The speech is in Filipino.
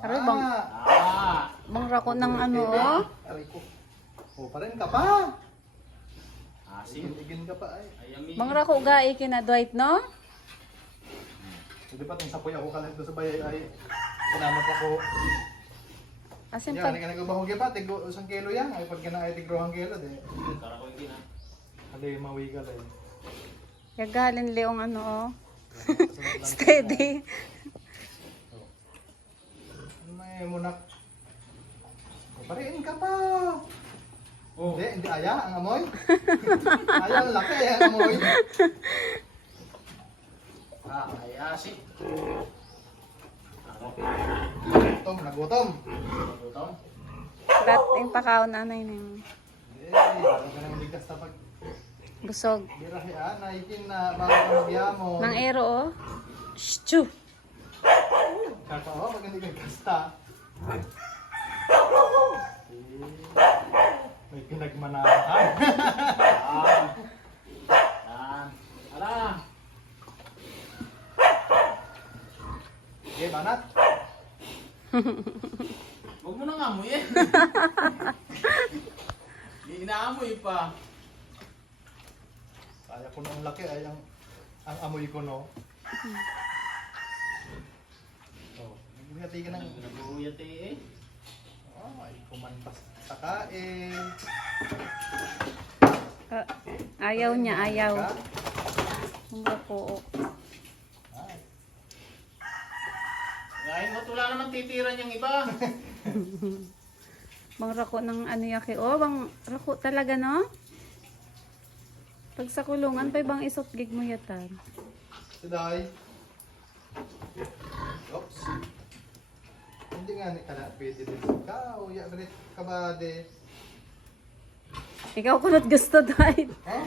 Aray, bang, bang rako ng ano, oh. Aray ko. O, pa rin ka pa. Asim. Igin ka pa ay. Ayami. Bang rako gai kina Dwight, no? Hindi pa itong sapoy ako kalit sa bayay ay. Kinamat ako. Asin Yan, pag, hindi ka nagbahugi pa. Tigro, isang kilo yan. Ay, pag kina ay tigrohang kilo, di. Tara ko yung na. Hali, mawi ka lang. yagalin leong ano, oh. Steady. May munak. O, pa rin ka pa. Oh. Hindi aya ang amoy. Aya ang laki ang amoy. Ay asim. Ako. Gutom, nagutom. Tutong. Dating pakaw nanay na yung Wala ka nang ligas na pag busog. birahe naikin na bago ka magyamo. Nang ero, oh. Shoo! Kaka o, pag hindi ka kasta. May pinagmanahan. Yan. Ala. Okay, banat. Huwag mo nang amoy eh. Di inaamoy pa. Kaya ko nung laki ay ang amoy ko no. Oh, naghihati ka ng Naguyat eh. oh, ay kumantas sa kain. Ayaw niya, ayaw. Ka? Bang rako, oh. Ay, Ngayon mo wala naman titira niyang iba. Bang rako ng ano yaki, oh. Bang rako talaga, no? Pag sa kulungan, pa bang isot gig mo yatan. siday. Oops. Hindi nga ni kana pwede din ka. O ya brit kabade. Ikaw kunot gusto, Dwight. Ha?